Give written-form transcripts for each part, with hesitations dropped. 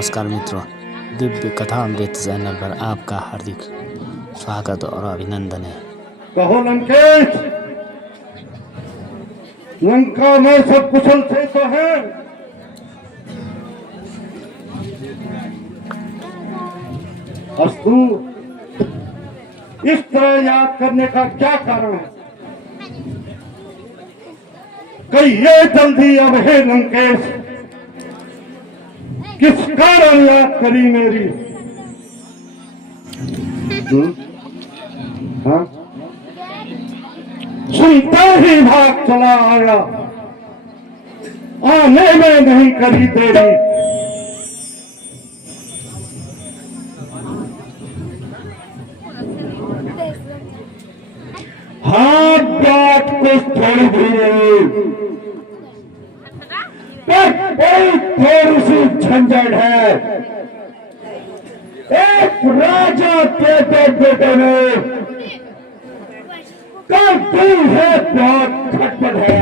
नमस्कार मित्रों, दिव्य कथा अमृत चैनल पर आपका हार्दिक स्वागत और अभिनंदन है। कहो लंकेश, लंका में सब कुशल से तो है। अस्तु, इस तरह याद करने का क्या कारण है? कहिए जल्दी अब हे लंकेश, किस कारण याद करी मेरी? हाँ? सुनता ही भाग चला आया, आने में नहीं करी देरी। हाथ बात कुछ थोड़ी भी पर थोड़ी सी झंझट है। एक राजा के बेटे ने करती है, बहुत खटपट है।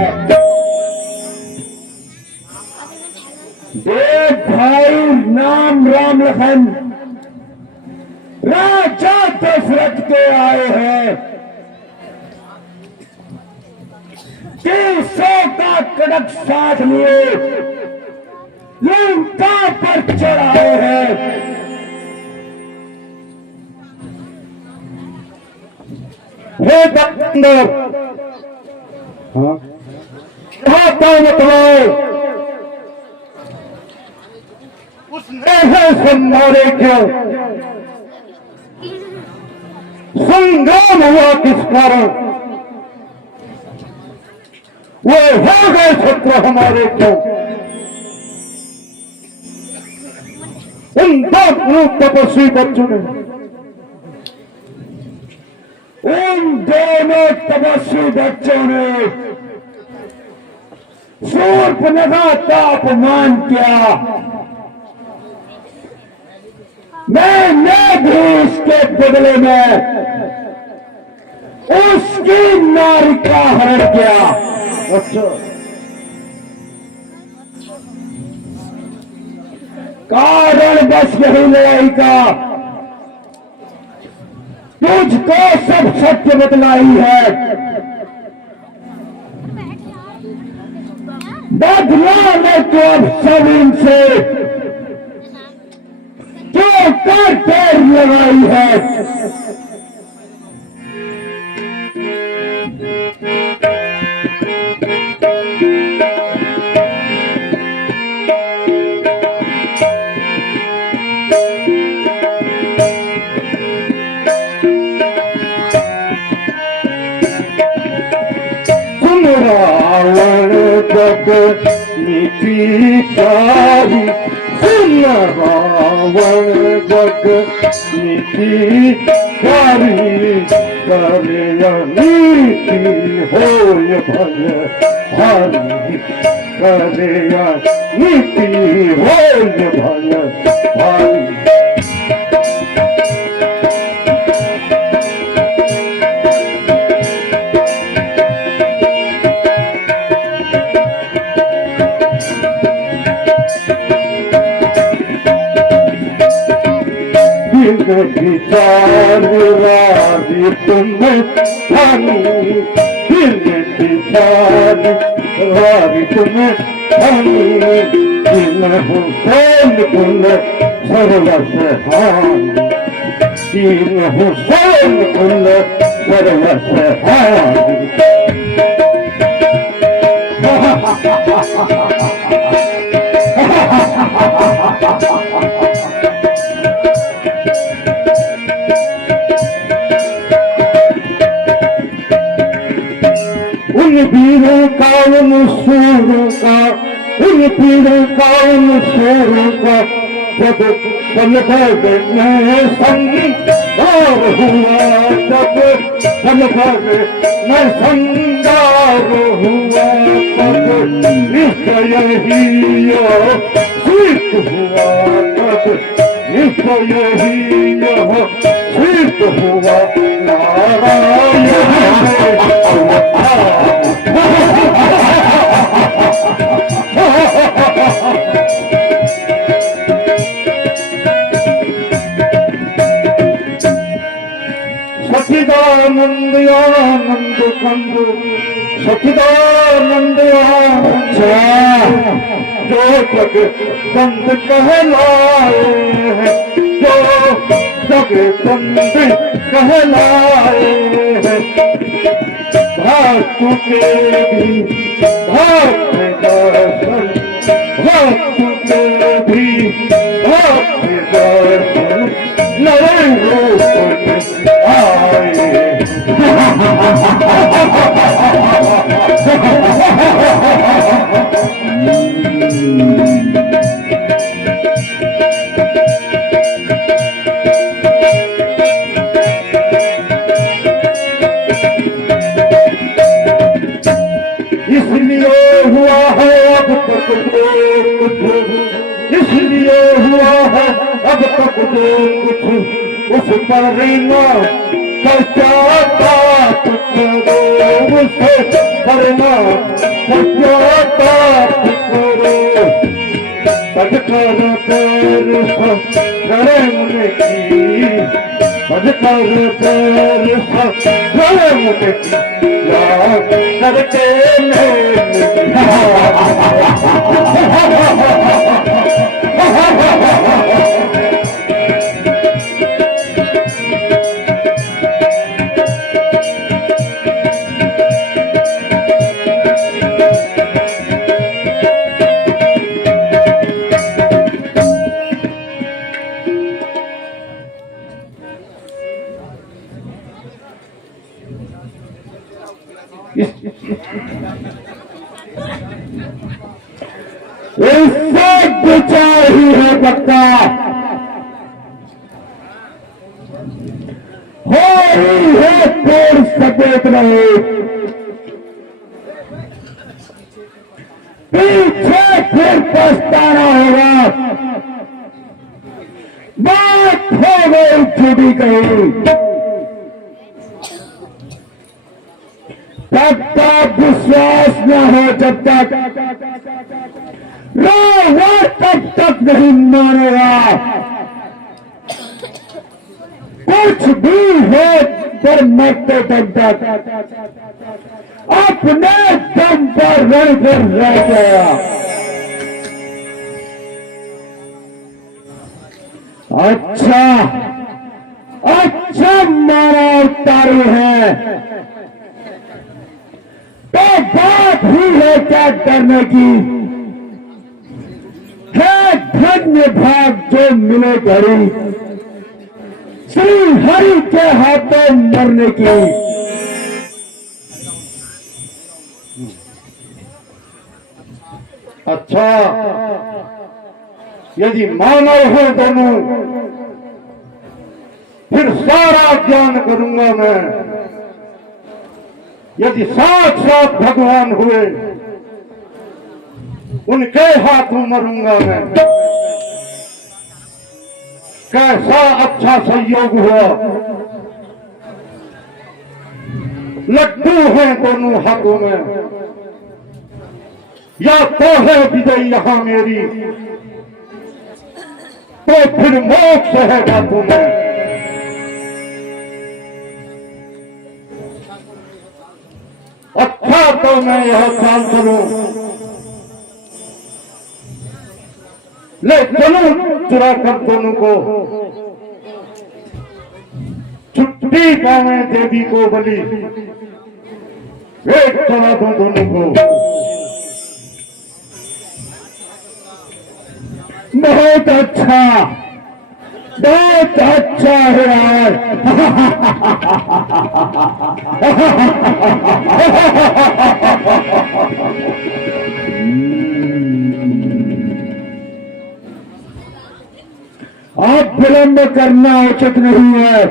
देख भाई, नाम राम लखन राजा दशरथ के आए हैं। 300 का कड़क साथ लिए लंका पर चढ़ाए हैं। हे बंदर, उसने मारे क्यों? संग्राम हुआ किस कारण? वो हो गए शत्रु हमारे क्यों? उन दो तपस्वी बच्चों ने, उन दोनों तपस्वी बच्चों ने शूर्पणखा का अपमान किया। मैंने भी इसके बदले में उसकी नारी का हरण किया। अच्छा, कारण बस यही लड़ाई का तुझको सब सत्य बतलाई है। बदला मैं तो अब सब इनसे जो कर पैर लगाई है। रावण जग नीतिकारी, सुन रावण जग नीतिकारी, करे नीति होय भय भारी, करे नीति होय भय भारी। विचार राजी तुम धनी, विचार राजी तुम धनी, जिन हुसैन कुल सर्वस हानि, जिन हुसैन कुल सर्वस हानि। उन पीरों का, उन सूरों का, उन पीरों का, उन सूरों का जब पलभग में संगार हुआ, जब पलभग में संगार हुआ, तब निश्चय ही सिद्ध हुआ, तब निश्चय ही सिद्ध हुआ। नारायण सचिदानंद आनंद कंद सचिदानंद आनंद जो जग बंद कहलाए हैं, जो जग बंद कहलाए हैं, भक्तों के भी भक्त दर्शन, भक्तों के भी भक्त दर्शन नए रूप में आए। इसलिए हुआ है अब तक जो कुछ, इसलिए हुआ है अब तक जो कुछ, उस पर न पश्चाताप करो, उसे पर न पश्चाताप करो। बजकर पैर खड़े मुने की, बजकर पैर खड़े मुने की याद करके इससे बचा ही है बक्का, हो रही है पेड़ सफेद रहे, पीछे फिर पछताना होगा। बात हो गई छुटी गई, तब तक विश्वास न हो, जब तक वो तब तक नहीं मानेगा। कुछ भी हो पर मरते दम तक अपने दम पर रण पर रह गया। अच्छा अच्छा मारा उतारी है तो बात ही है क्या डरने की। है धन्य भाग जो मिले घड़ी, श्री हरि के हाथों मरने की। अच्छा यदि मानव हो दोनों, फिर सारा ज्ञान करूंगा मैं। यदि साक्षात भगवान हुए, उनके हाथों मरूंगा मैं। कैसा अच्छा संयोग हुआ, लड्डू हैं दोनों हाथों में, या तो है विजय यहां मेरी, तो फिर मोक्ष है बातों में। अच्छा तो मैं यह ख्याल करूं, ले चलूं चुरा कर दोनों को, छुट्टी पावे देवी को बलि, भेंट चला दूं दोनों को। बहुत अच्छा है यार। आप विलंब करना उचित नहीं है।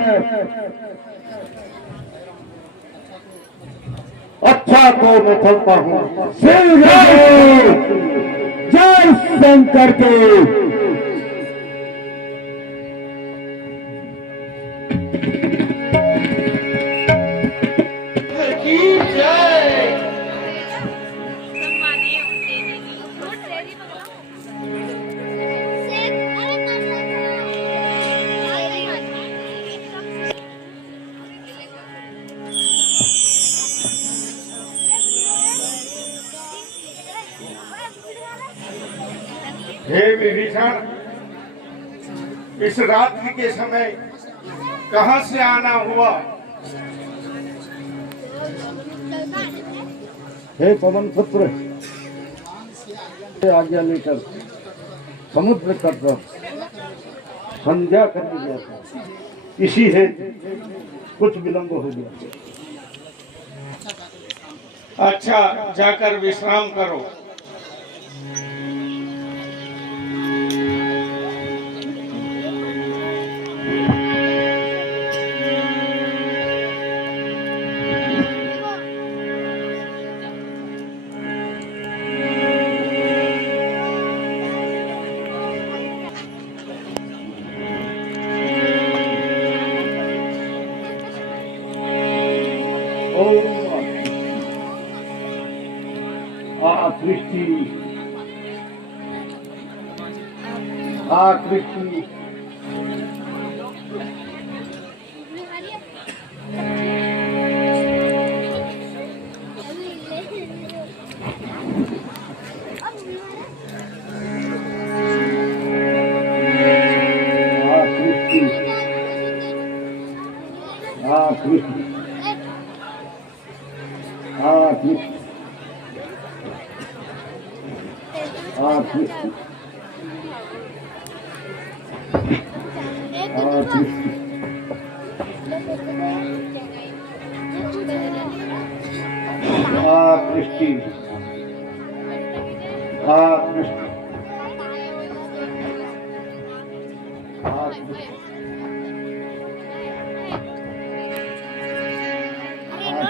अच्छा तो मैं चलता हूँ। जय शंकर के। हे विभीषण, इस रात्रि के समय कहां से आना हुआ? हे पवन पुत्र, आज्ञा लेकर समुद्र तट पर संध्या करने गया था, इसी है कुछ विलंब हो गया। अच्छा, जाकर विश्राम करो। कृष्ण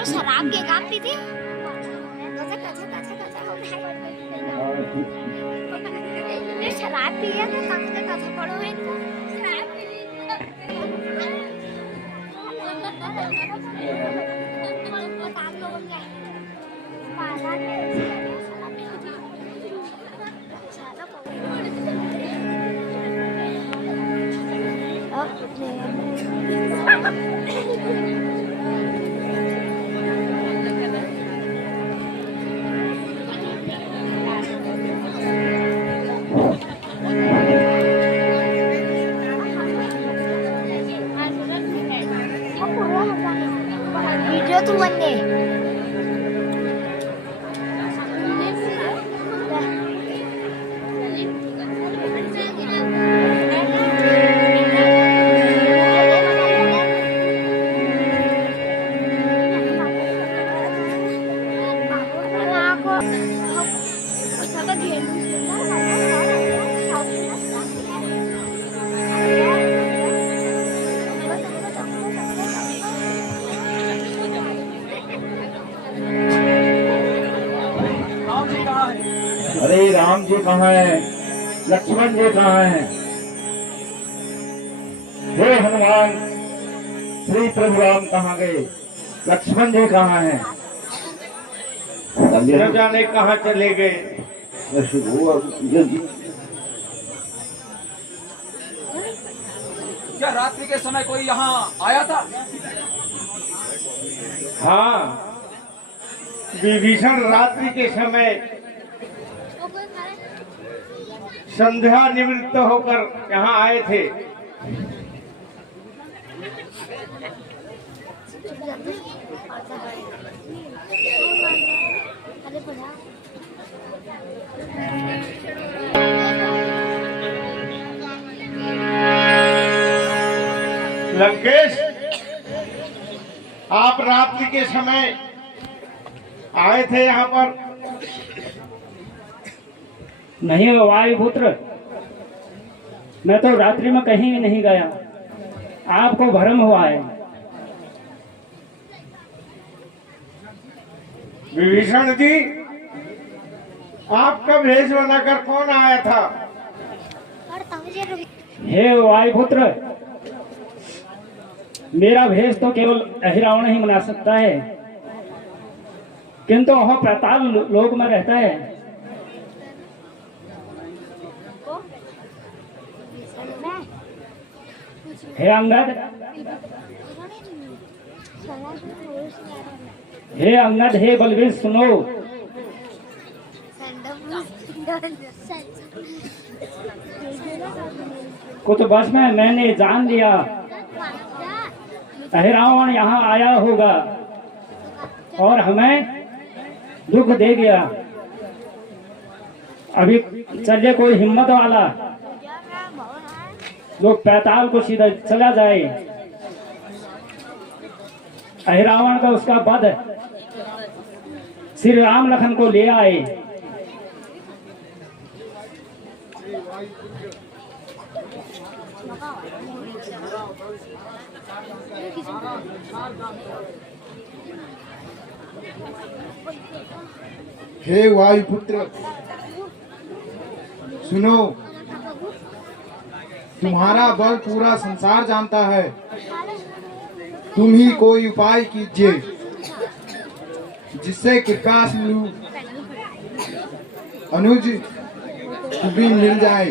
शराब के काम पी थी शराब पी है तो कम से कम पड़ो इनको शराब पी ली काम लोगों का पाला के वीडियो तू बनने अरे राम जी कहाँ हैं? लक्ष्मण जी कहाँ हैं? हे हनुमान, श्री प्रभु राम कहाँ गए? लक्ष्मण जी कहाँ हैं? न जाने कहाँ चले गए। क्या रात्रि के समय कोई यहाँ आया था? हाँ, विभीषण रात्रि के समय संध्या निवृत्त होकर यहाँ आए थे। लंकेश, आप रात्रि के समय आए थे यहाँ पर? नहीं वायुपुत्र, मैं तो रात्रि में कहीं भी नहीं गया, आपको भ्रम हुआ है। विभीषण जी, आपका भेष बनाकर कौन आया था? हे वायुपुत्र, मेरा भेष तो केवल अहिरावण ही बना सकता है, किंतु वह पाताल लोक में रहता है। हे अंगद, हे अंगद, हे बलवीर, सुनो। कुछ बस में मैंने जान लिया रावण यहाँ आया होगा और हमें दुख दे गया। अभी चले कोई हिम्मत वाला जो पैताल को सीधा चला जाए। रावण का उसका वध श्री राम लखन को ले आए। हे वायुपुत्र, सुनो, तुम्हारा बल पूरा संसार जानता है। तुम ही कोई उपाय कीजिए जिससे कृपा सिंधु अनुज तुम्हें मिल जाए।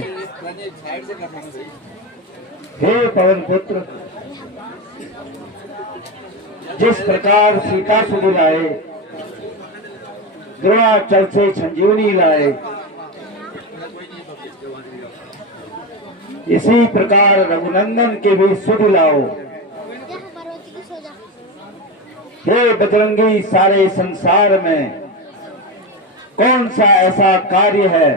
हे पवन पुत्र, जिस प्रकार सीता सुधि लाए, द्रोणाचल से संजीवनी लाए, इसी प्रकार रघुनंदन के भी सुध लाओ। हे बजरंगी, सारे संसार में कौन सा ऐसा कार्य है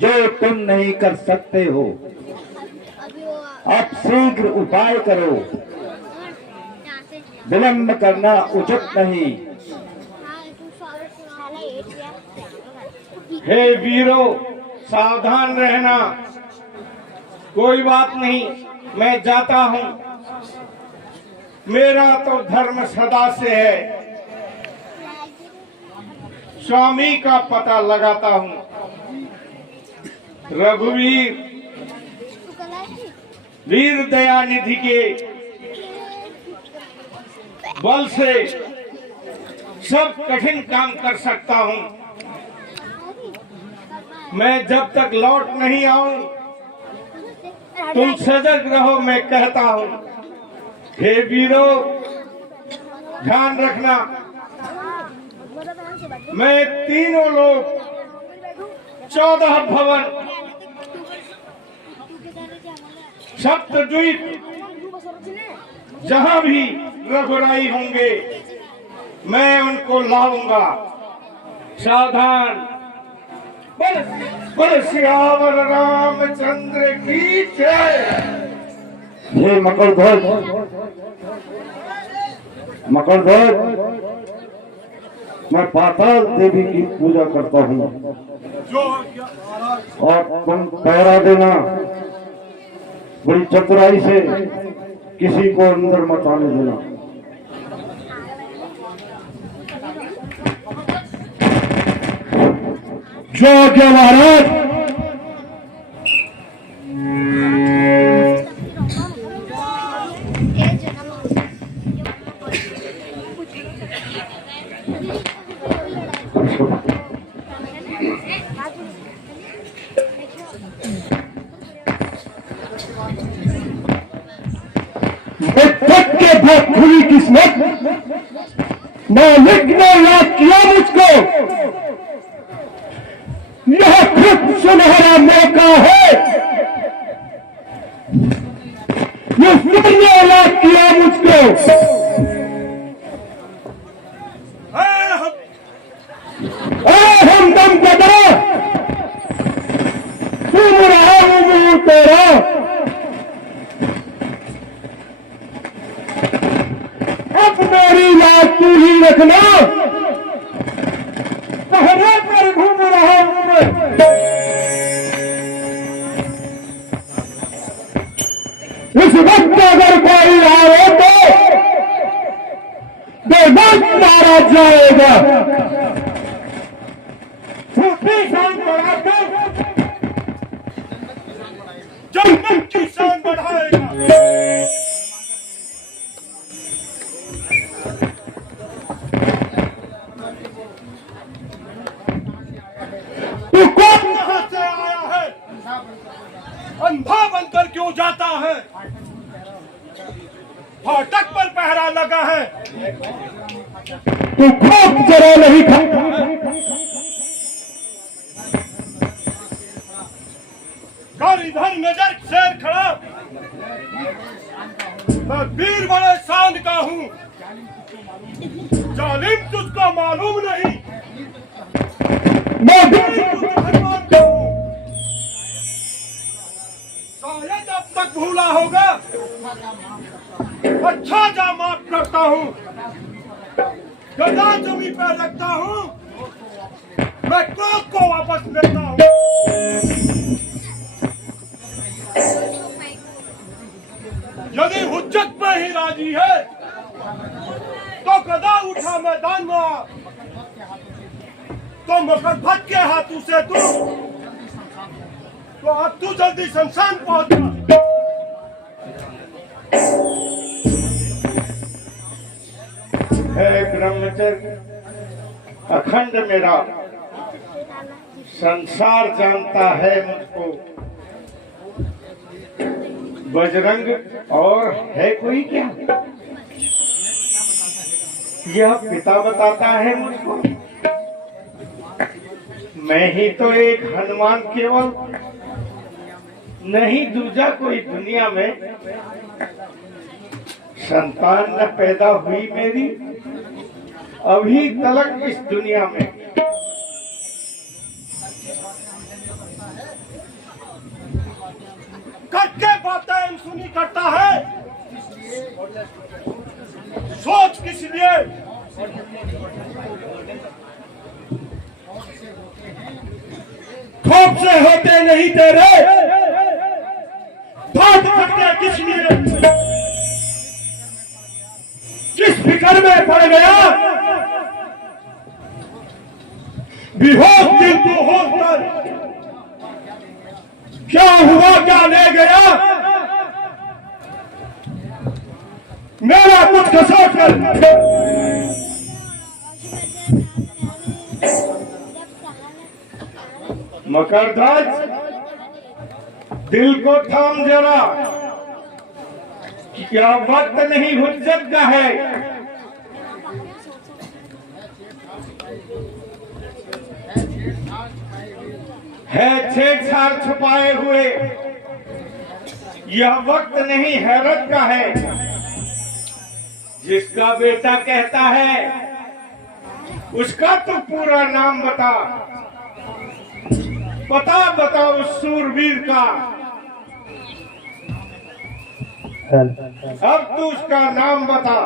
जो तुम नहीं कर सकते हो? अब शीघ्र उपाय करो, विलंब करना उचित नहीं। हे वीरों, सावधान रहना। कोई बात नहीं, मैं जाता हूँ। मेरा तो धर्म सदा से है। स्वामी का पता लगाता हूँ। रघुवीर वीर दयानिधि के बल से सब कठिन काम कर सकता हूँ। मैं जब तक लौट नहीं आऊं, तुम सजग रहो, मैं कहता हूँ। हे वीरों, ध्यान रखना। मैं तीनों लोग 14 भवन सप्तद्वीप जहां भी रघुराई होंगे, मैं उनको लाऊंगा। सावधान। बोल सियावर रामचंद्र की जय। हे मकरध्वज, मैं पाताल देवी की पूजा करता हूँ और तुम पहरा देना। बड़ी चतुराई से किसी को अंदर मत आने देना। जय महाराज। बहुत खुली किस्मत, मालिक ने याद किया मुझको। यह खुद सुनहरा मौका है। ये फिर ने याद किया मुझको। हमदम कदरा, तुम रहा हूं तेरा। अब मेरी याद तू ही रखना। पहरे पर घूम रहा हूं मैं। इस वक्त अगर कोई आए तो बेबस मारा जाएगा। छोटी शान बढ़ाकर जन्नत की शान बढ़ाएगा। तू कौन कहां से आया है? अंधा बनकर क्यों जाता है? फाटक पर पहरा लगा है। तू खूब जरा नहीं खाता। और इधर नजर शेर खड़ा, मैं वीर बड़े शान का हूँ, जालिम तुझको मालूम नहीं, मैं भगवान का हूँ। शायद अब तक भूला होगा, अच्छा जा माफ करता हूँ, गदा जमी पर रखता हूँ, मैं क्रोध को वापस लेता हूँ। यदि हुज्जत में ही राजी है तो गदा उठा मैदान में, तो मकरफत के हाथों से तू, तो अब तू जल्दी शमशान पहुंच जा। है ब्रह्मचर्य अखंड मेरा, संसार जानता है मुझको, बजरंग और है कोई क्या, यह पिता बताता है मुझको, मैं ही तो एक हनुमान केवल, नहीं दूजा कोई दुनिया में, संतान न पैदा हुई मेरी अभी तलक इस दुनिया में। करके बातें सुनी करता है, सोच किस लिए, खौफ से होते नहीं तेरे, बात करते किस लिए, जिस फिक्र में पड़ गया, बेहोश दिल को होश कर, क्या हुआ क्या ले गया, मेरा कुछ कसो कर। मकरध्वज दिल को थाम जरा, क्या वक्त नहीं हुज्जत का है, छेड़छाड़ छुपाए हुए, यह वक्त नहीं हैरत का है, जिसका बेटा कहता है उसका तो पूरा नाम बता, बता उस सूरवीर का, अब तू उसका नाम बता,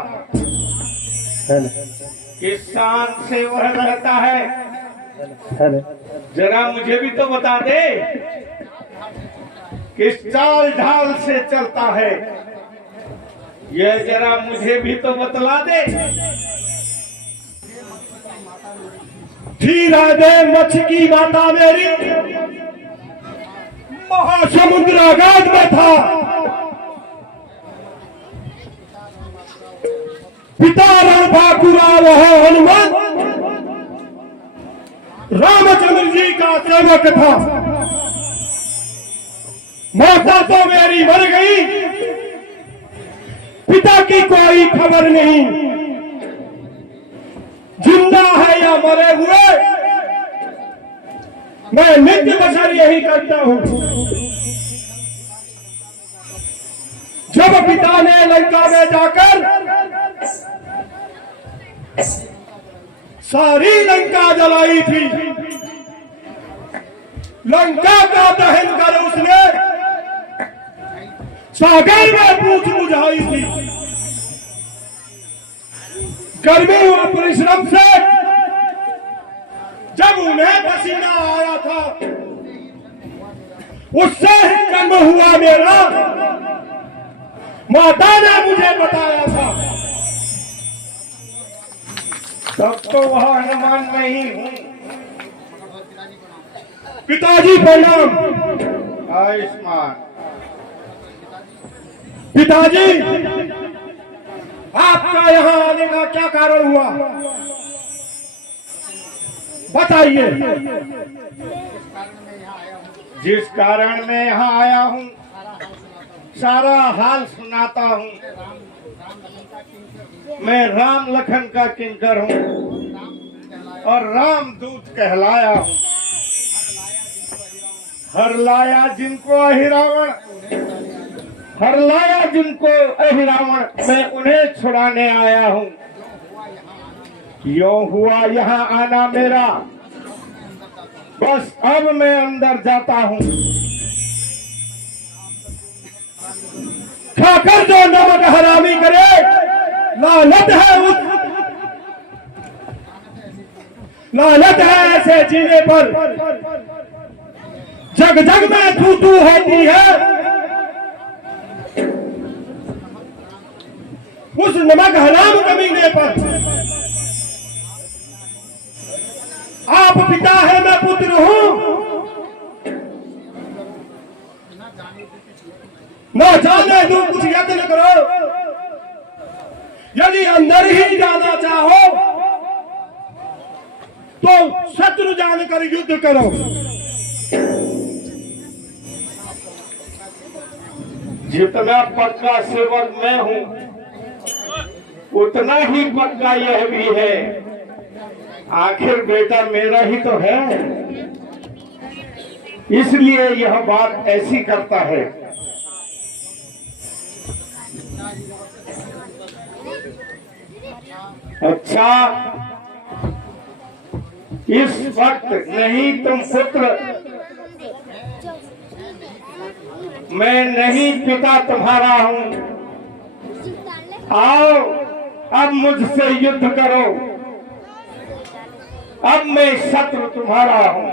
किस शान से वह रहता है, जरा मुझे भी तो बता दे, किस चाल ढाल से चलता है, यह जरा मुझे भी तो बतला दे। धीरा दे मच्छ की माता मेरी, महासमुद्र आगाध में था, पिता रणभाकुरा वह हनुमान, रामचंद्र जी का सेवक था, माता तो मेरी मर गई, पिता की कोई खबर नहीं, जिंदा है या मरे हुए, मैं नित्य बसर यही करता हूं। जब पिता ने लंका में जाकर सारी लंका जलाई थी, लंका का दहन कर उसने सागर में पूछ बुझाई थी, गर्मी व परिश्रम से जब उन्हें पसीना आया था, उससे ही जन्म हुआ मेरा, माता ने मुझे बताया था। तब तो वह हनुमान में ही हूँ। पिताजी प्रणाम। आयुष्मान। पिताजी, आपका यहाँ आने का क्या कारण हुआ, बताइए। जिस कारण मैं यहाँ आया हूँ सारा हाल सुनाता हूँ। मैं राम लखन का किंकर हूँ और राम दूत कहलाया हूँ। हर लाया जिनको अहिरावण, हर लाया जिनको अहिरावण, मैं उन्हें छुड़ाने आया हूँ। यो हुआ यहाँ आना मेरा, बस अब मैं अंदर जाता हूँ। खाकर जो नमक हरामी करे, लानत है उस, लानत है ऐसे जीने पर। जग जग में तू तू होती है, उस नमक हराम कमीने पर। आप पिता है, मैं पुत्र हूं, न जाने दूं कुछ यत्न करो। यदि अंदर ही जाना चाहो तो शत्रु जानकर युद्ध करो। जितना पक्का सेवक मैं हूं, उतना ही पक्का यह भी है। आखिर बेटा मेरा ही तो है, इसलिए यह बात ऐसी करता है। अच्छा, इस वक्त नहीं तुम पुत्र, मैं नहीं पिता तुम्हारा हूं। आओ अब मुझसे युद्ध करो, अब मैं शत्रु तुम्हारा हूं।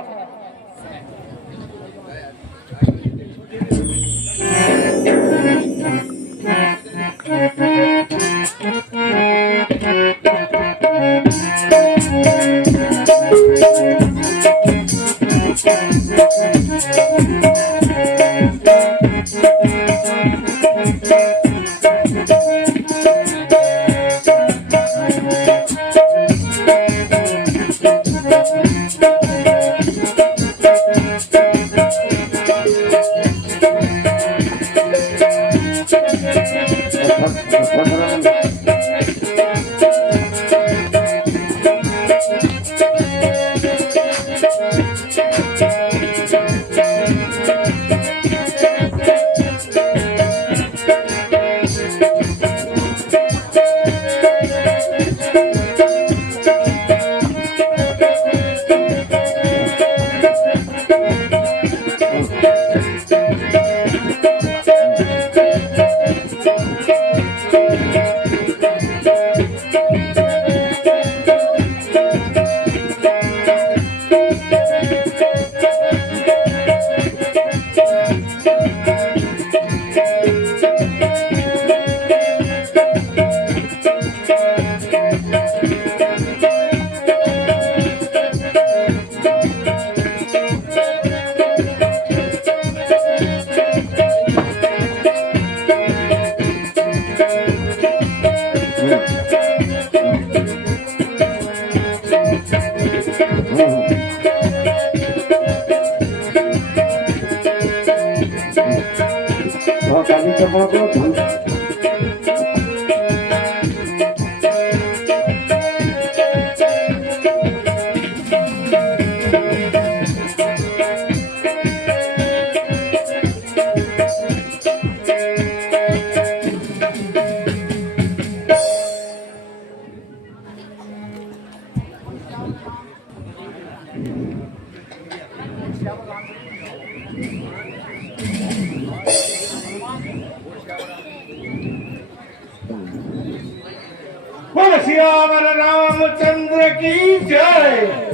सियावर रामचंद्र की जय।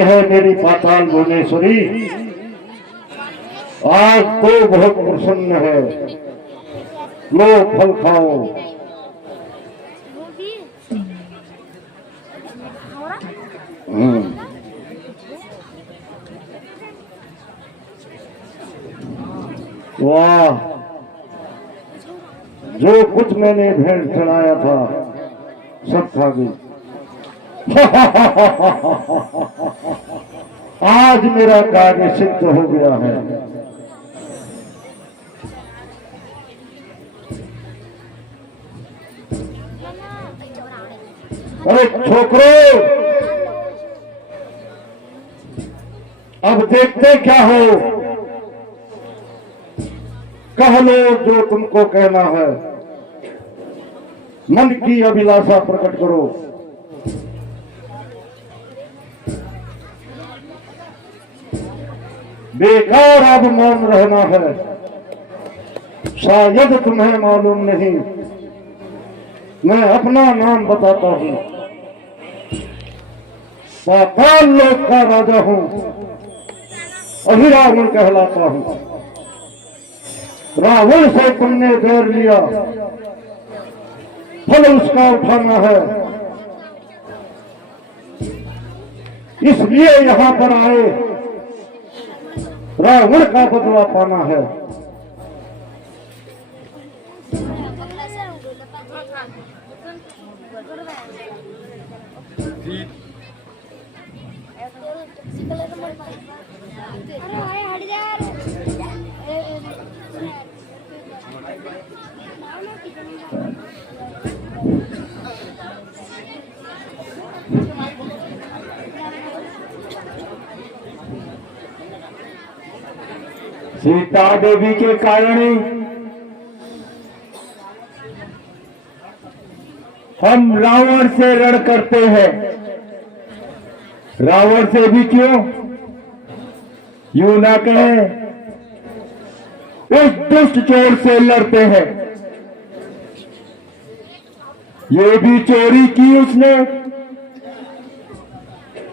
है मेरी पाताल भुवनेश्वरी, आज तो बहुत प्रसन्न है। लो फल खाओ। वो भी वाह, जो कुछ मैंने भेंट चढ़ाया था सब खा गई। आज मेरा कार्य सिद्ध हो गया है। अरे छोकरो, अब देखते क्या हो, कह लो जो तुमको कहना है, मन की अभिलाषा प्रकट करो। बेकार अब मौन रहना है, शायद तुम्हें मालूम नहीं, मैं अपना नाम बताता हूं। पाताल लोक का राजा हूं, अहिरावण कहलाता हूं। रावण से तुमने बैर लिया, फल उसका उठाना है, इसलिए यहां पर आए, रावण का बदला पाना है। सीता देवी के कारण ही हम रावण से रण करते हैं। रावण से भी क्यों, यूं ना कहें, उस दुष्ट चोर से लड़ते हैं। ये भी चोरी की उसने,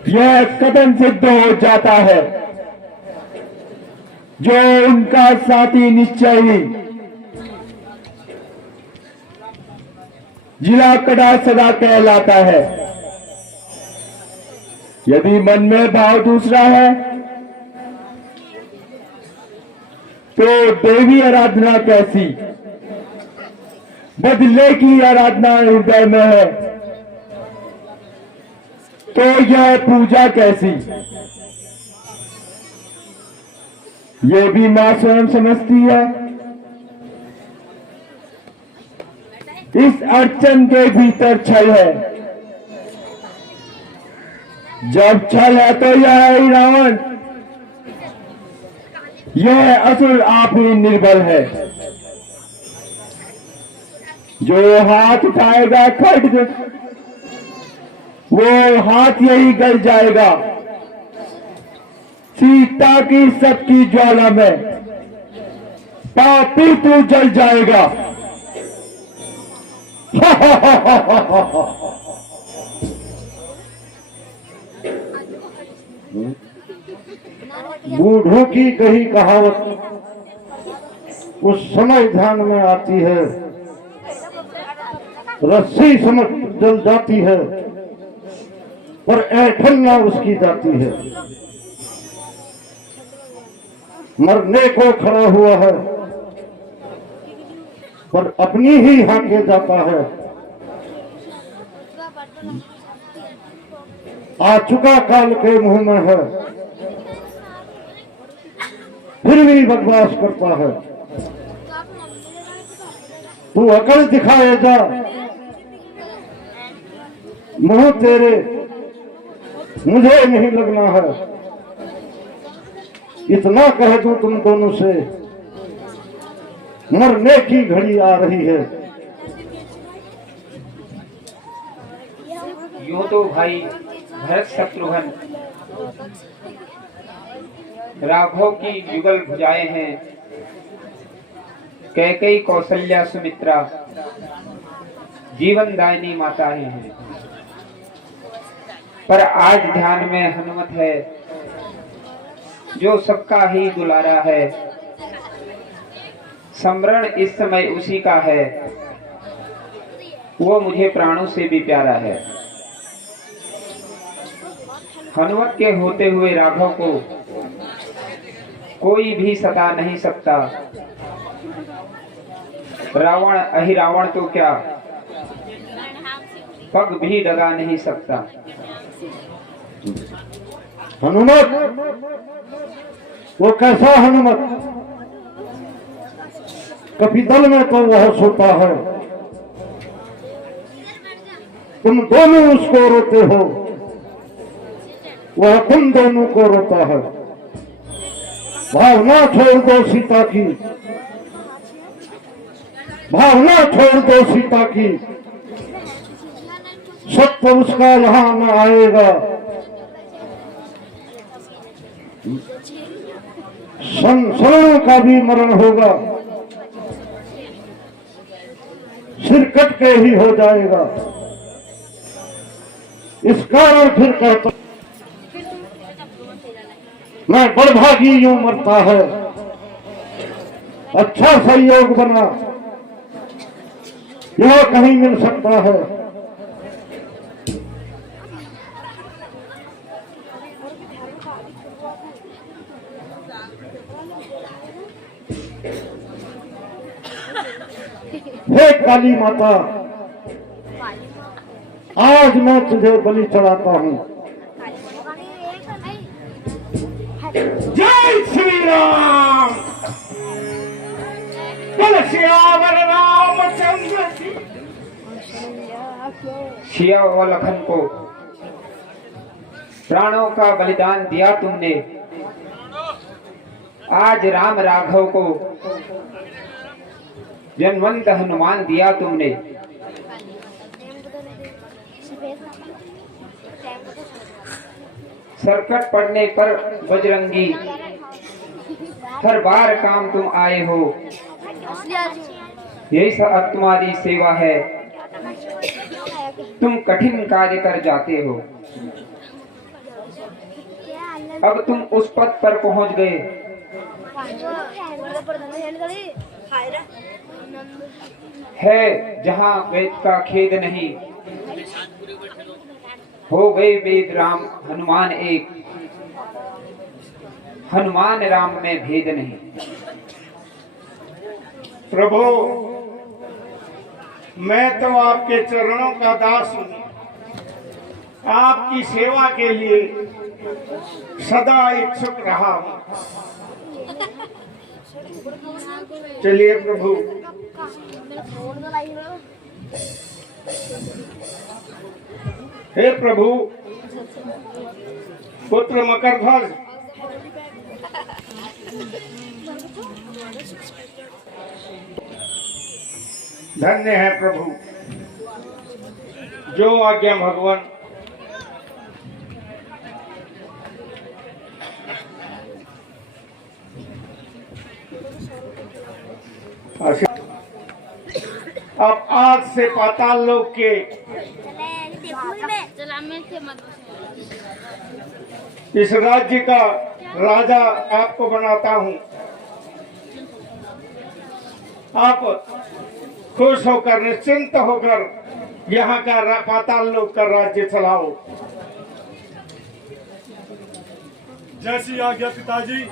यह कदम सिद्ध हो जाता है। जो उनका साथी निश्चय ही जिला कड़ा सदा कहलाता है। यदि मन में भाव दूसरा है तो देवी आराधना कैसी, बदले की आराधना हृदय में है तो यह पूजा कैसी। ये भी मां स्वयं समझती है। इस अड़चन के भीतर छल है, जब छल है तो यह है ही रावण, यह असुर आप ही निर्बल है। जो हाथ उठाएगा खड्ग, वो हाथ यही गल जाएगा। सीता की सबकी ज्वाला में पापी तू जल जाएगा। बूढ़ों की कही कहावत उस समय ध्यान में आती है, रस्सी समझ जल जाती है पर ऐठन ना उसकी जाती है। मरने को खड़ा हुआ है पर अपनी ही हाके जाता है। आ चुका काल के मुंह में है, फिर भी बकवास करता है। तू अकल दिखाए जा, मुंह तेरे मुझे नहीं लगना है। इतना कह दूं तुम दोनों से, मरने की घड़ी आ रही है। यूं तो भाई भरत शत्रुघ्न राघव की युगल भुजाएं हैं, कैकेयी कौशल्या सुमित्रा जीवन दायिनी माताएं हैं। पर आज ध्यान में हनुमत है, जो सबका ही दुलारा है। स्मरण इस समय उसी का है, वो मुझे प्राणों से भी प्यारा है। हनुमत के होते हुए राघव को कोई भी सता नहीं सकता। रावण अहिरावण तो क्या, पग भी दगा नहीं सकता। हनुमत, वो कैसा हनुमत? कपिदल में तो वह सोता है, तुम दोनों उसको रोते हो, वह तुम दोनों को रोता है। भावना छोड़ दो सीता की, भावना छोड़ दो सीता की, सत्य उसका यहां न आएगा। संसारों का भी मरण होगा, सिर कट के ही हो जाएगा। इस कारण फिर कहता मैं बड़भागी यूं मरता है, अच्छा संयोग बना यह कहीं मिल सकता है। हे काली माता, आज मैं तुझे बलि चढ़ाता हूं। जय श्री राम। बोल सियावर रामचंद्र की। सिया व लखन को प्राणों का बलिदान दिया तुमने, आज राम राघव को जन्मंत हनुमान दिया तुमने। संकट पड़ने पर बजरंगी हर बार काम तुम आए हो, यही सब तुम्हारी सेवा है। तुम कठिन कार्य कर जाते हो, अब तुम उस पद पर पहुंच गए है जहां वेद का खेद नहीं। हो गए वेद राम हनुमान एक, हनुमान राम में भेद नहीं। प्रभु, मैं तो आपके चरणों का दास हूँ, आपकी सेवा के लिए सदा इच्छुक रहा हूँ। चलिए प्रभु। हे प्रभु, पुत्र मकरध्वज, धन्य है प्रभु, जो आज्ञा भगवान। अब आज से पाताल लोक के इस राज्य का राजा आपको बनाता हूँ। आप खुश होकर, निश्चिंत होकर यहाँ का पाताल लोक का राज्य चलाओ। जैसी आज्ञा पिताजी।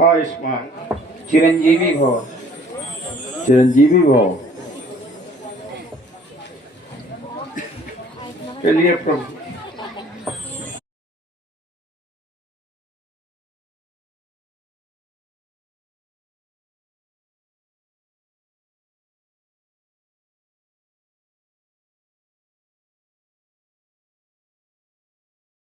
आयुष्मान। चिरंजीवी भव। चिरंजीवी भव। चलिए प्रभु।